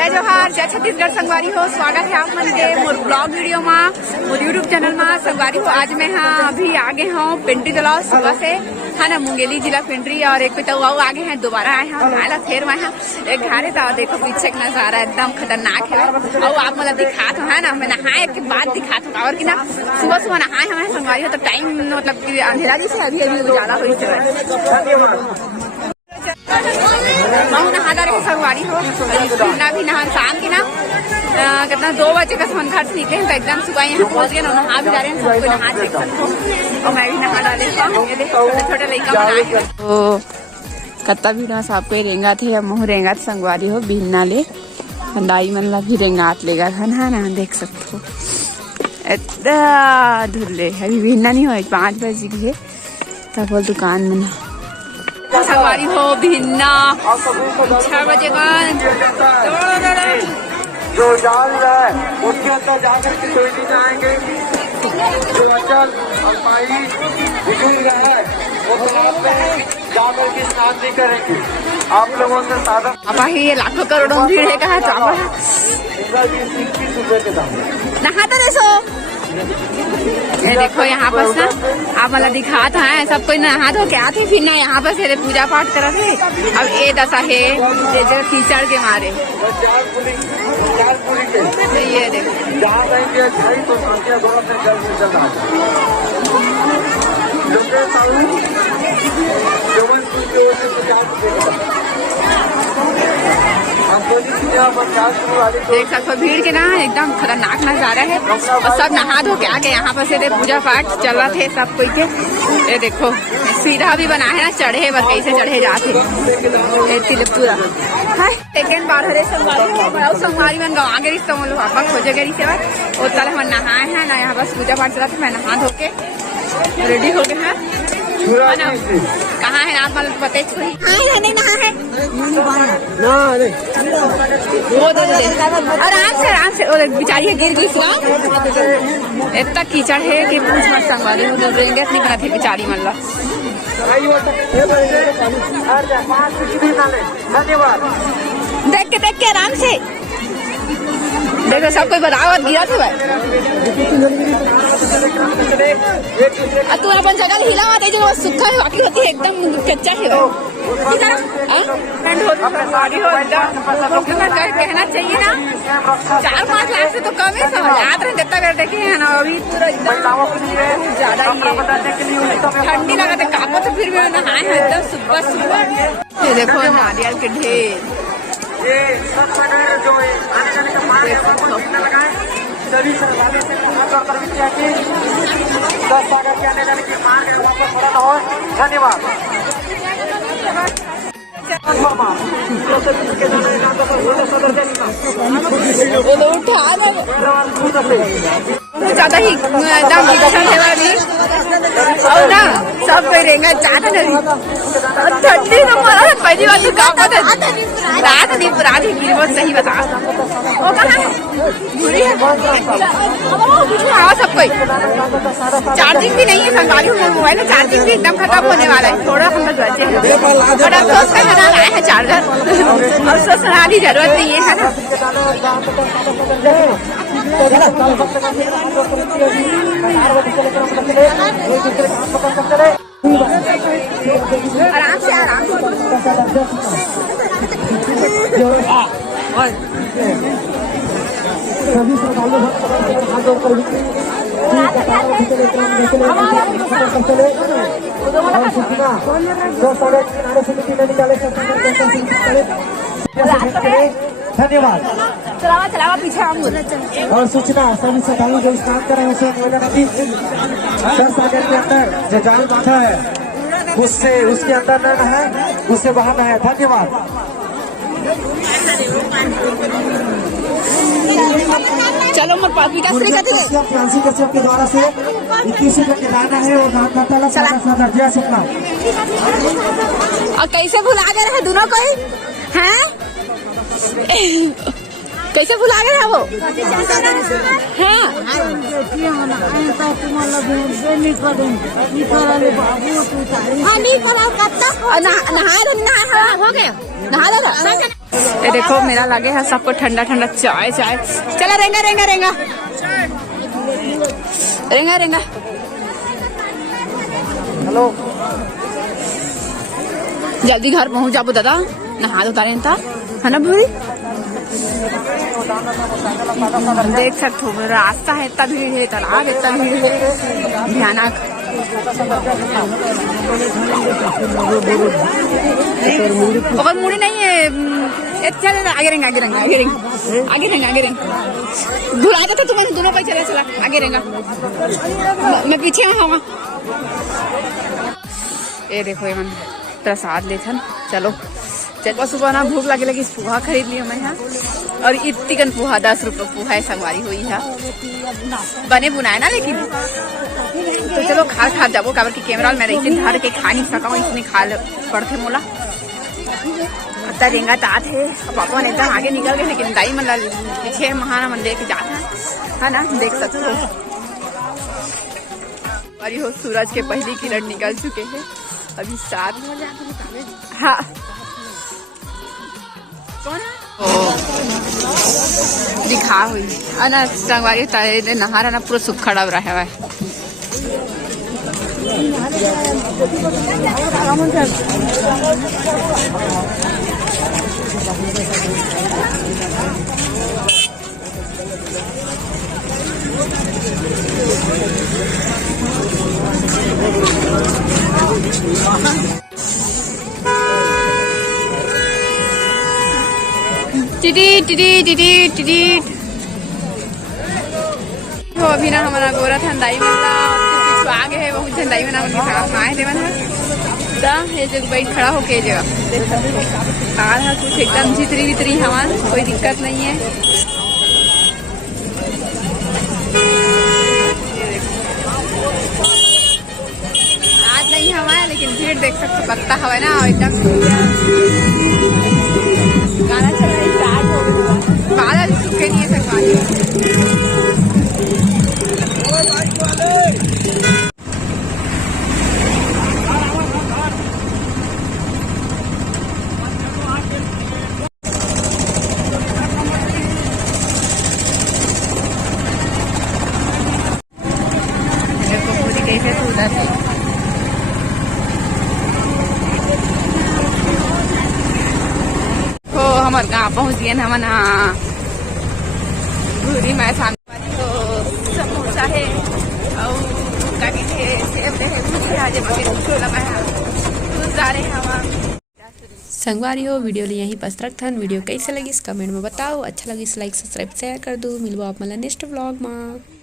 जय जोहार, जय छत्तीसगढ़ संगवारी हो। स्वागत है आप मन के मोर ब्लॉग वीडियो में, मोर यूट्यूब चैनल में संगवारी हो। आज मैं अभी आगे हूँ पिंडी तलाव सुबह से है ना, मुंगेली जिला पिंडी। और एक पिता आगे हैं, दोबारा आए हैं नहाया फिर मैं एक घारे था। देखो पीछे का नजारा एकदम खतरनाक है। और आप मतलब दिखा तो है ना, मैं नहाए के बाद दिखा था। और कि ना सुबह सुबह नहाए हमें संगवारी हो तो टाइम मतलब कि अंधेरा जैसे अभी अभी उजाला हो नहा रहे संगवारी हो। ना भी नहा शाम की ना कितना 2 बजे का समन घर से निकले तो एकदम सुबह यहाँ पहुँच गए। नहा भी जा रहे हैं, सबको नहा देख सकते हो। और मैं भी नहा डाले छोटे लड़का बनाए तो कत्ता भी ना साफ कोई रेंगा थे। अब मुँह रेंगा संगवारी हो बिहना ले दाई मतलब भी रेंगात लेगा खान है ना, देख सकते हो इतना धुले। अभी बिहना नहीं हो 5 बजे की तब वो दुकान में ना संगवारी हो भिन्ना 6 बजे का जो जाल है उसके अंदर जाकर के कोई नहीं जाएंगे। जो अचल अल्पाई बुजुर्ग है वो तालाब में जाकर के स्नान नहीं करेंगे। आप लोगों से साधन अब ये लाखों करोड़ों भीड़ है कहा चावल ₹20 के दाम नहाते रहे सो। ये देखो यहाँ पर ना आप मतलब दिखा था है सब कोई नहा धो के आते फिर ना यहाँ पर से पूजा पाठ करा थे। अब ये दशा है कीचड़ के मारे ये देखो जहाँ जाएंगे तो संख्या द्वारा फिर जल में चल देख सकते भीड़ के ना एकदम खतरनाक नजारा है। और सब नहा धो के आके यहाँ पर से पूजा पाठ चल रहा थे सब कोई के। ये देखो सीधा भी बना है ना, चढ़े बस कैसे चढ़े जाते पूरा सेकेंड बार हरे संगवारी मन गाँव आगे पापा खोजे गई से और तल हम नहाए हैं ना, यहाँ बस पूजा पाठ चला था। मैं नहा धो के रेडी हो गए हैं। कहाँ है आप मतलब बताए नहीं नहा है आराम से बेचारी गिर गई इतना कीचड़ है कि पूछ मत संगवारी रेंगत नहीं बनाते बेचारी मतलब। देख के आराम से देखो सब कोई बताओ गिरा थे भाई। तू अपन जगह हिला जो सूखा है बाकी होती है एकदम कच्चा है कहना चाहिए ना 4-5 लाख से तो कम ही समझ याद रहे जितना बेर देखे है ना। अभी पूरा एकदम ज्यादा ही ठंडी लगा था कापो तो फिर भी नहाए हैं एकदम सुबह। ये देखो नारियल के ढेर ये सब जो आने जाने का मार्ग है वो लगाए। सभी सरकारी से चाहिए 10 सागर के आने जाने के मार्ग है वहाँ पर खड़ा हो। धन्यवाद। ज्यादा ही और ना सब कोई रहेंगे चाहते नहीं ठंडी पहली बात तो काम रात नहीं पुरानी गिर बहुत सही बता वो कहाँ सब कोई चार्जिंग भी नहीं है संगवारी हो। मोबाइल में चार्जिंग भी एकदम खत्म होने वाला है। थोड़ा हम लोग बचे हैं और अफसोस का हरा लाया है चार्जर। अफसोस कराने की जरूरत नहीं है ना। आराम से धन्यवाद। चलावा पीछे और सूचना सभी श्रद्धालु जो स्नान कर रहे हैं उसे सागर के अंदर जो जाल बांधा है उसके अंदर न है उससे बाहर है। धन्यवाद। चलो फ्रांसी कश्यप के द्वारा से 21 रुपये के दाना है और जय सुखना। और कैसे भुला गए हैं दोनों कोई हैं कैसे भुला गए है वो नहा हो गया नहा ये देखो मेरा लगे है सबको ठंडा ठंडा चाय चाय। चला रेंगा रेंगा रेंगा रेंगा रेंगा। हेलो जल्दी घर पहुंच जाबो दादा, नहा दो तारे है ना भूरी। देख सकते हो रास्ता है इतना भीड़ है, तालाब इतना भीड़ है भयानक। और मुड़ी नहीं है, चल आगे रहेंगे आगे रहेंगे आगे रहेंगे आगे रहेंगे आगे रहेंगे। भुला जाता तुम्हारे दोनों पे चले चला आगे रहेगा, मैं पीछे में हूँ। ये देखो ये मन प्रसाद ले था। चलो सुबह सुबह ना भूख लगे लगी, पोहा खरीद लिया मैं यहाँ। और इतनी कन पोहा 10 रुपये पोहा है, संगवारी हुई है बने बुनाए ना। लेकिन तो चलो खा खा जाबो, काबर की कैमरा में रही धर के खा नहीं सका, इसमें खा पड़ते मोला। अत्ता रेंगा तात है, पापा ने एकदम आगे निकल गए, लेकिन दाई मतलब पीछे महाना मन लेके जाता है ना। देख सकते हो और हो सूरज के पहली किरण निकल चुके हैं, अभी 7 हो जाते। हाँ कौन दिखा हुई ना संगवारी तारे नहा रहा ना, पूरा सुख खड़ा रहा है। टिडी टिडी टिडी टिडी। तो अभी ना हमारा गोरा ठंडाई वाला आगे है, बहुत ठंडाई में ना आए थे मैंने ये जगह बैठ खड़ा होके जगह कार है कुछ एकदम जितरी वितरी हवा, कोई दिक्कत नहीं है। आज नहीं हवा है, लेकिन भीड़ देख सकते पत्ता हवा है ना एकदम गाना चल रहा है, स्टार्ट हो गया। बादल सूखे नहीं है संगवारी। हमारे गाँव पहुँच गए हमन भूरी मैं सामने तो समोसा है और सेब है भुजिया है, जा रहे हैं। संगवारी हो वीडियो ले यहीं बस रखथन। वीडियो कैसे लगी कमेंट में बताओ, अच्छा लगी लाइक सब्सक्राइब शेयर कर दो। मिलबो आप मला नेक्स्ट व्लॉग में।